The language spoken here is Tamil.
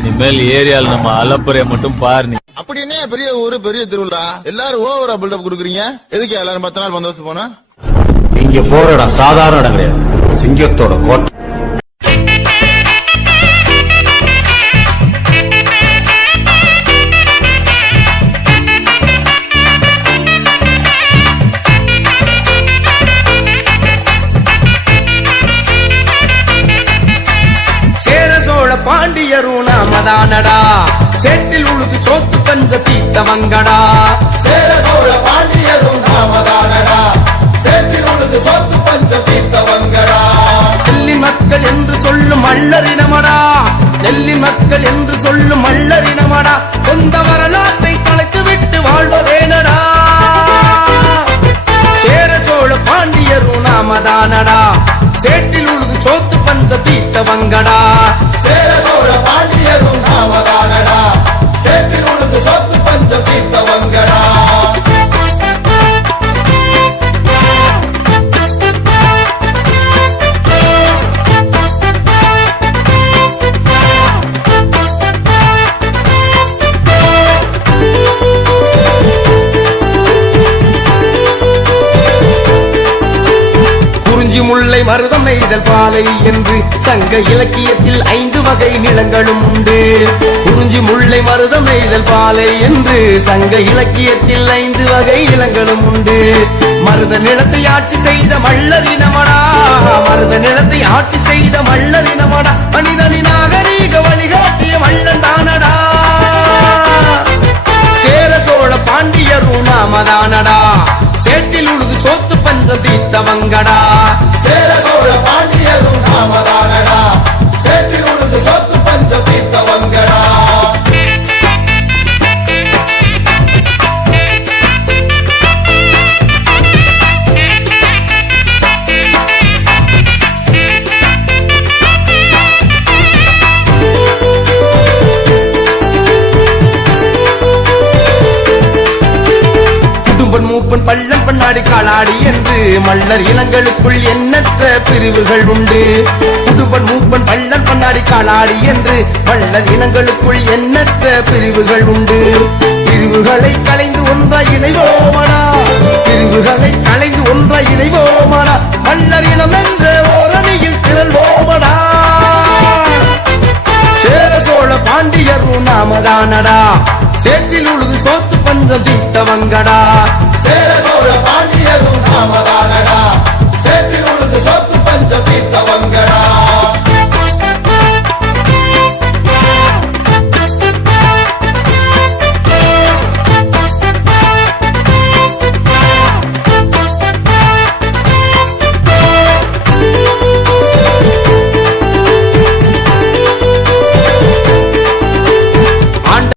இனிமேல் ஏரியால நம்ம அலப்புறைய மட்டும் பாரு நீ. அப்படி என்ன பெரிய ஊரு பெரிய திருவிழா எல்லாரும் ஓவரா பில்டப் கொடுக்குறீங்க? எதுக்கு எல்லாரும் 10 நாள் பந்தோபஸ்து போனா? இங்க போற இடம் சாதாரண இடம் கிடையாது, சிங்கத்தோட கோட்டை. பாண்டியரும் நாமதானடா, சேத்தில் உழுது சோத்து பஞ்ச தீத்தவங்கடா. சேர சோழ பாண்டியரும் நாமதானடா, சேத்தில் உழுது சோத்து பஞ்ச தீத்தவங்கடா. நெல்லி மக்கள் என்று சொல்லும் மல்லரினமடா, நெல்லி மக்கள் என்று சொல்லும் மல்லரினமடா. சொந்த வரலாற்றை கணக்கு விட்டு வாழ்வதேனடா. சேர சோழ பாண்டியரும் நாமதானடா, சேட்டில் உழுது சோத்து பஞ்ச தீத்தவங்கடா. சேர சோழ பாண்டியரும் நாமதானடா, சேத்தில் உழுது சோத்து பஞ்ச தீத்தவங்கடா. குறிஞ்சி முல்லை மருதம் நெய்தல் பாலை என்று சங்க இலக்கியத்தில் 5 வகை நிலங்களும் உண்டு. குறிஞ்சி முல்லை மருதம் நெய்தல் பாலை என்று சங்க இலக்கியத்தில் 5 வகை நிலங்களும் உண்டு. மருத நிலத்தை ஆட்சி செய்த மல்லரினமடா, மருத நிலத்தை ஆட்சி செய்த மல்லரினமடா. மனிதனின் நாகரீக வழிகாட்டிய மல்லன்தானடா. சேர சோழ பாண்டியரும் நாமதானடா, சேட்டில் உழுது சோத்து பஞ்சம் தீத்தவங்கடா. சேர சோழ பாண்டியரும் நாமதானடா, சேத்தில் உழுது சோத்து பஞ்ச தீத்தவங்கடா. மூப்பன் பள்ளம் பண்ணாடி காலாடி என்று மல்லர் இனங்களுக்குள் எண்ணற்ற பிரிவுகள் உண்டு. குடும்பன் மூப்பன் பள்ளம் பண்ணாடி காலாடி என்று மல்லர் இனங்களுக்குள் எண்ணற்ற பிரிவுகள் உண்டு. பிரிவுகளை கலைந்து ஒன்றாய் இணைவோமடா, பிரிவுகளை கலைந்து ஒன்றாய் இணைவோமடா. மல்லர் இனம் என்ற ஓரணியில் திரள்வோமடா. சேர சோழ பாண்டியரும் நாமதானடா, சேத்தில் உழுது சோத்து பஞ்சம் தீத்தவங்கடா. சேர சோழ பாண்டியரும் நாமதானடா, சேத்தில் உழுது சோத்து பஞ்ச தீத்தவங்கடா.